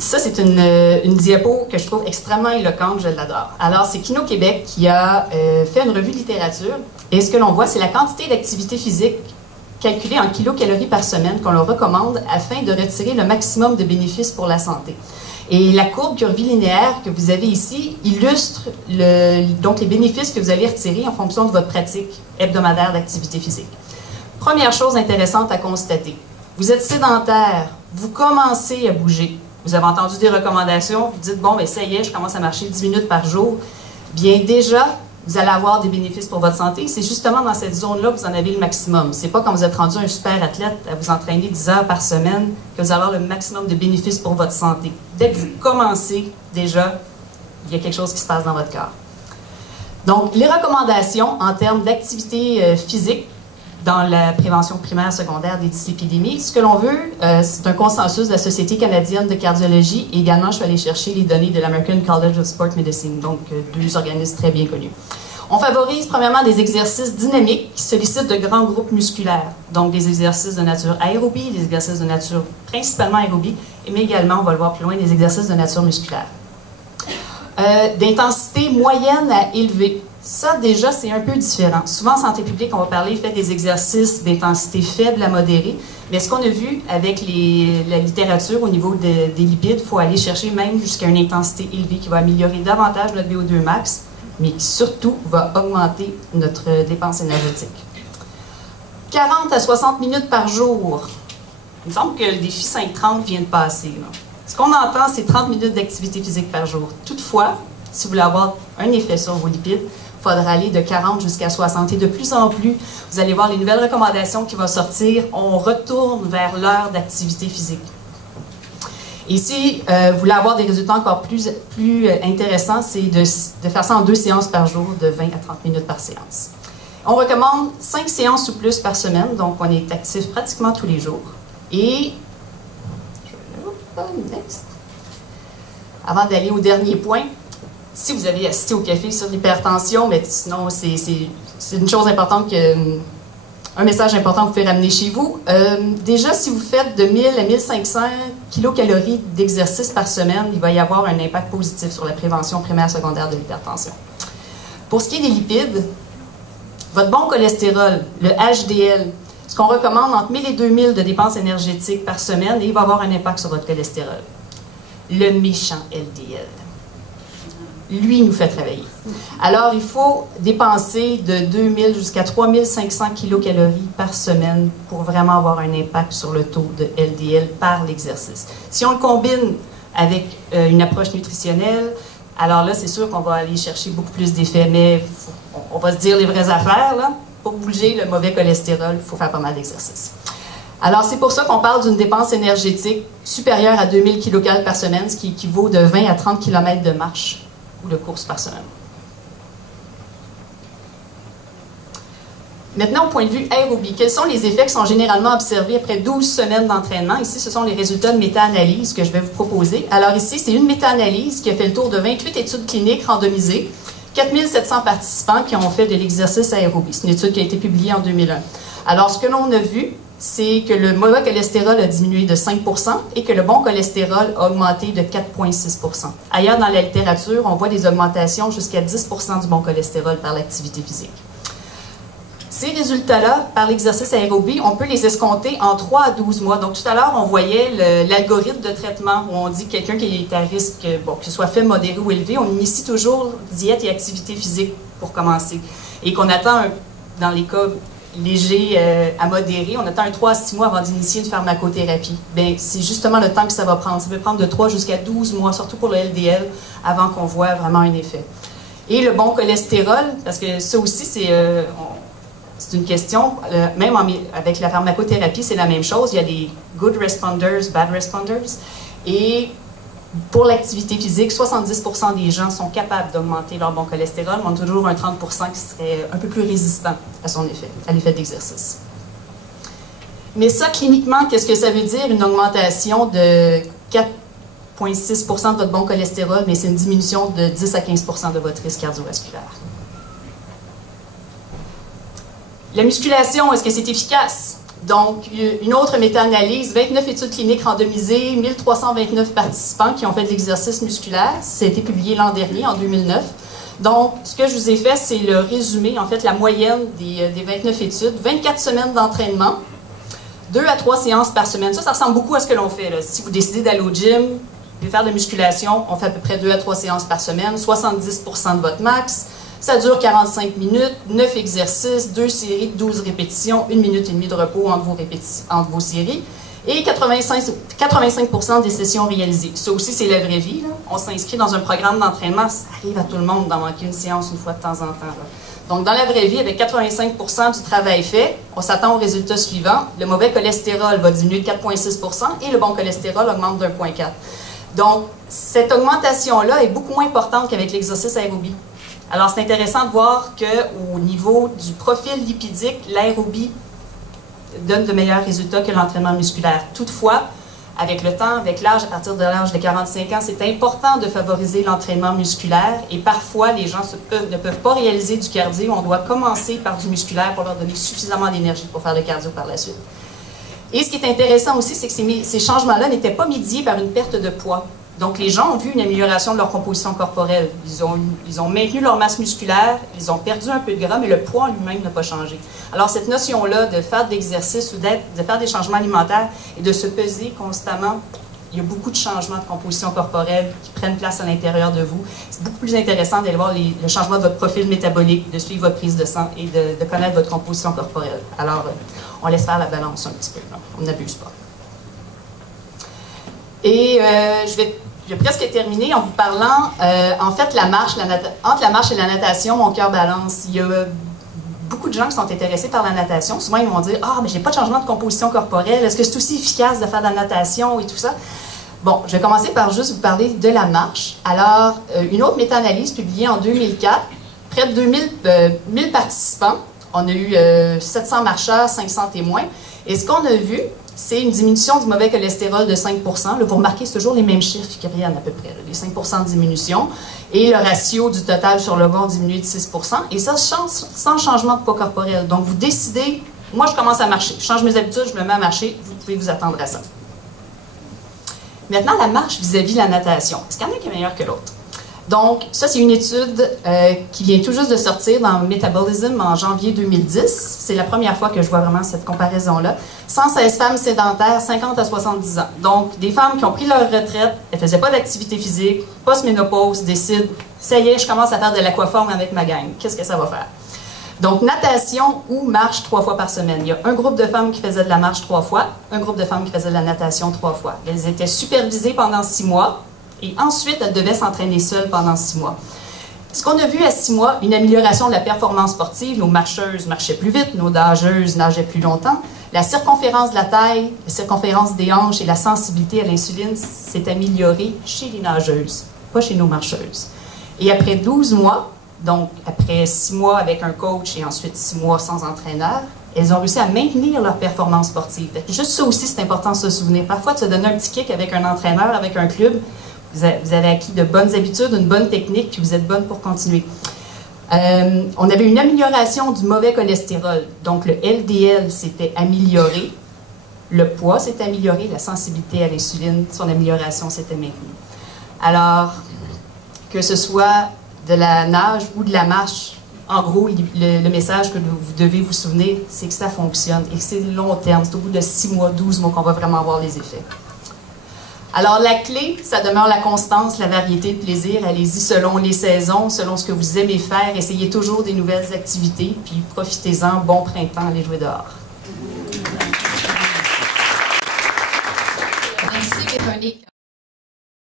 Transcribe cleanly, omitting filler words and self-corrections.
Ça, c'est une diapo que je trouve extrêmement éloquente, je l'adore. Alors, c'est Kino Québec qui a fait une revue de littérature. Et ce que l'on voit, c'est la quantité d'activité physique calculée en kilocalories par semaine qu'on leur recommande afin de retirer le maximum de bénéfices pour la santé. Et la courbe curvilinéaire que vous avez ici illustre donc les bénéfices que vous allez retirer en fonction de votre pratique hebdomadaire d'activité physique. Première chose intéressante à constater, vous êtes sédentaire, vous commencez à bouger. Vous avez entendu des recommandations, vous dites, bon, ben ça y est, je commence à marcher 10 minutes par jour. Bien, déjà, vous allez avoir des bénéfices pour votre santé. C'est justement dans cette zone-là que vous en avez le maximum. C'est pas quand vous êtes rendu un super athlète à vous entraîner 10 heures par semaine que vous allez avoir le maximum de bénéfices pour votre santé. Dès que vous commencez, déjà, il y a quelque chose qui se passe dans votre corps. Donc, les recommandations en termes d'activité physique dans la prévention primaire, secondaire des dyslipidémies. Ce que l'on veut, c'est un consensus de la Société canadienne de cardiologie et également, je suis allée chercher les données de l'American College of Sport Medicine, donc deux organismes très bien connus. On favorise premièrement des exercices dynamiques qui sollicitent de grands groupes musculaires, donc des exercices de nature aérobie, des exercices de nature principalement aérobie, mais également, on va le voir plus loin, des exercices de nature musculaire. D'intensité moyenne à élevée. Ça, déjà, c'est un peu différent. Souvent, en santé publique, on va parler fait des exercices d'intensité faible à modérée. Mais ce qu'on a vu avec la littérature au niveau des lipides, il faut aller chercher même jusqu'à une intensité élevée qui va améliorer davantage notre VO2 max, mais qui surtout va augmenter notre dépense énergétique. 40 à 60 minutes par jour. Il me semble que le défi 5-30 vient de passer, là. Ce qu'on entend, c'est 30 minutes d'activité physique par jour. Toutefois, si vous voulez avoir un effet sur vos lipides, il faudra aller de 40 jusqu'à 60. Et de plus en plus, vous allez voir les nouvelles recommandations qui vont sortir. On retourne vers l'heure d'activité physique. Et si vous voulez avoir des résultats encore plus intéressants, c'est de faire ça en 2 séances par jour, de 20 à 30 minutes par séance. On recommande 5 séances ou plus par semaine, donc on est actif pratiquement tous les jours. Et next. Avant d'aller au dernier point, si vous avez assisté au café sur l'hypertension, mais sinon c'est une chose importante, un message important que vous pouvez ramener chez vous. Déjà, si vous faites de 1000 à 1500 kilocalories d'exercice par semaine, il va y avoir un impact positif sur la prévention primaire secondaire de l'hypertension. Pour ce qui est des lipides, votre bon cholestérol, le HDL, ce qu'on recommande entre 1000 et 2000 de dépenses énergétiques par semaine, et il va avoir un impact sur votre cholestérol. Le méchant LDL. Lui, nous fait travailler. Alors, il faut dépenser de 2000 jusqu'à 3500 kilocalories par semaine pour vraiment avoir un impact sur le taux de LDL par l'exercice. Si on le combine avec une approche nutritionnelle, alors là, c'est sûr qu'on va aller chercher beaucoup plus d'effets, mais on va se dire les vraies affaires, là. Pour bouger le mauvais cholestérol, il faut faire pas mal d'exercices. Alors, c'est pour ça qu'on parle d'une dépense énergétique supérieure à 2000 kcal par semaine, ce qui équivaut de 20 à 30 km de marche ou de course par semaine. Maintenant, au point de vue aérobie, quels sont les effets qui sont généralement observés après 12 semaines d'entraînement? Ici, ce sont les résultats de méta-analyse que je vais vous proposer. Alors ici, c'est une méta-analyse qui a fait le tour de 28 études cliniques randomisées, 4700 participants qui ont fait de l'exercice aérobie. C'est une étude qui a été publiée en 2001. Alors, ce que l'on a vu, c'est que le mauvais cholestérol a diminué de 5 % et que le bon cholestérol a augmenté de 4,6 %. Ailleurs dans la littérature, on voit des augmentations jusqu'à 10 % du bon cholestérol par l'activité physique. Ces résultats-là, par l'exercice aérobie, on peut les escompter en 3 à 12 mois. Donc, tout à l'heure, on voyait l'algorithme de traitement où on dit que quelqu'un qui est à risque, bon, que ce soit faible, modéré ou élevé, on initie toujours diète et activité physique pour commencer. Et qu'on attend, dans les cas légers à modérés, on attend 3 à 6 mois avant d'initier une pharmacothérapie. Bien, c'est justement le temps que ça va prendre. Ça peut prendre de 3 jusqu'à 12 mois, surtout pour le LDL, avant qu'on voit vraiment un effet. Et le bon cholestérol, parce que ça aussi, c'est une question, même avec la pharmacothérapie, c'est la même chose. Il y a des good responders, bad responders. Et pour l'activité physique, 70 % des gens sont capables d'augmenter leur bon cholestérol, mais on a toujours un 30 % qui serait un peu plus résistant à son effet, à l'effet d'exercice. Mais ça, cliniquement, qu'est-ce que ça veut dire? Une augmentation de 4,6 % de votre bon cholestérol, mais c'est une diminution de 10 à 15 % de votre risque cardiovasculaire. La musculation, est-ce que c'est efficace? Donc, une autre méta-analyse, 29 études cliniques randomisées, 1329 participants qui ont fait de l'exercice musculaire. Ça a été publié l'an dernier, en 2009. Donc, ce que je vous ai fait, c'est le résumé, en fait, la moyenne des 29 études. 24 semaines d'entraînement, 2 à 3 séances par semaine. Ça ressemble beaucoup à ce que l'on fait, là. Si vous décidez d'aller au gym, de faire de la musculation, on fait à peu près 2 à 3 séances par semaine, 70% de votre max. Ça dure 45 minutes, 9 exercices, 2 séries de 12 répétitions, 1 minute et demie de repos entre vos séries, et 85% des sessions réalisées. Ça aussi, c'est la vraie vie, là. On s'inscrit dans un programme d'entraînement, ça arrive à tout le monde d'en manquer une séance une fois de temps en temps, là. Donc, dans la vraie vie, avec 85% du travail fait, on s'attend au résultat suivant. Le mauvais cholestérol va diminuer de 4,6% et le bon cholestérol augmente de 1,4%. Donc, cette augmentation-là est beaucoup moins importante qu'avec l'exercice aérobie. Alors, c'est intéressant de voir qu'au niveau du profil lipidique, l'aérobie donne de meilleurs résultats que l'entraînement musculaire. Toutefois, avec le temps, avec l'âge, à partir de l'âge de 45 ans, c'est important de favoriser l'entraînement musculaire et parfois, les gens ne peuvent pas réaliser du cardio. On doit commencer par du musculaire pour leur donner suffisamment d'énergie pour faire le cardio par la suite. Et ce qui est intéressant aussi, c'est que ces changements-là n'étaient pas médiés par une perte de poids. Donc, les gens ont vu une amélioration de leur composition corporelle. Ils ont maintenu leur masse musculaire, ils ont perdu un peu de gras, mais le poids lui-même n'a pas changé. Alors, cette notion-là de faire de l'exercice ou de faire des changements alimentaires et de se peser constamment, il y a beaucoup de changements de composition corporelle qui prennent place à l'intérieur de vous. C'est beaucoup plus intéressant d'aller voir le changement de votre profil métabolique, de suivre votre prise de sang et de connaître votre composition corporelle. Alors, on laisse faire la balance un petit peu, là. On n'abuse pas. Et je vais presque terminer en vous parlant, en fait, entre la marche et la natation, mon cœur balance. Il y a beaucoup de gens qui sont intéressés par la natation. Souvent, ils vont dire « Ah, mais j'ai pas de changement de composition corporelle. Est-ce que c'est aussi efficace de faire de la natation et tout ça? » Bon, je vais commencer par juste vous parler de la marche. Alors, une autre méta-analyse publiée en 2004, près de 1000 participants. On a eu 700 marcheurs, 500 témoins. Et ce qu'on a vu, c'est une diminution du mauvais cholestérol de 5 %. Là, vous remarquez, c'est toujours les mêmes chiffres qui reviennent à peu près, là, les 5 % de diminution. Et le ratio du total sur le bord diminue de 6 %. Et ça, sans changement de poids corporel. Donc, vous décidez, moi, je commence à marcher. Je change mes habitudes, je me mets à marcher. Vous pouvez vous attendre à ça. Maintenant, la marche vis-à-vis de la natation. Est-ce qu'il y en a qui est meilleur que l'autre? Donc, ça, c'est une étude qui vient tout juste de sortir dans Metabolism en janvier 2010. C'est la première fois que je vois vraiment cette comparaison-là. 116 femmes sédentaires, 50 à 70 ans. Donc, des femmes qui ont pris leur retraite, elles ne faisaient pas d'activité physique, post-ménopause, décident, ça y est, je commence à faire de l'aquaforme avec ma gang. Qu'est-ce que ça va faire? Donc, natation ou marche 3 fois par semaine. Il y a un groupe de femmes qui faisaient de la marche 3 fois, un groupe de femmes qui faisaient de la natation 3 fois. Elles étaient supervisées pendant 6 mois. Et ensuite, elle devait s'entraîner seule pendant 6 mois. Ce qu'on a vu à 6 mois, une amélioration de la performance sportive. Nos marcheuses marchaient plus vite, nos nageuses nageaient plus longtemps. La circonférence de la taille, la circonférence des hanches et la sensibilité à l'insuline s'est améliorée chez les nageuses, pas chez nos marcheuses. Et après 12 mois, donc après 6 mois avec un coach et ensuite 6 mois sans entraîneur, elles ont réussi à maintenir leur performance sportive. Juste ça aussi, c'est important de se souvenir. Parfois, de se donner un petit kick avec un entraîneur, avec un club, vous avez acquis de bonnes habitudes, une bonne technique, puis vous êtes bonne pour continuer. On avait une amélioration du mauvais cholestérol. Donc, le LDL s'était amélioré, le poids s'était amélioré, la sensibilité à l'insuline, son amélioration s'était maintenue. Alors, que ce soit de la nage ou de la marche, en gros, le message que vous devez vous souvenir, c'est que ça fonctionne et que c'est long terme. C'est au bout de 6 mois, 12 mois qu'on va vraiment voir les effets. Alors, la clé, ça demeure la constance, la variété de plaisir. Allez-y selon les saisons, selon ce que vous aimez faire. Essayez toujours des nouvelles activités, puis profitez-en. Bon printemps, allez jouer dehors.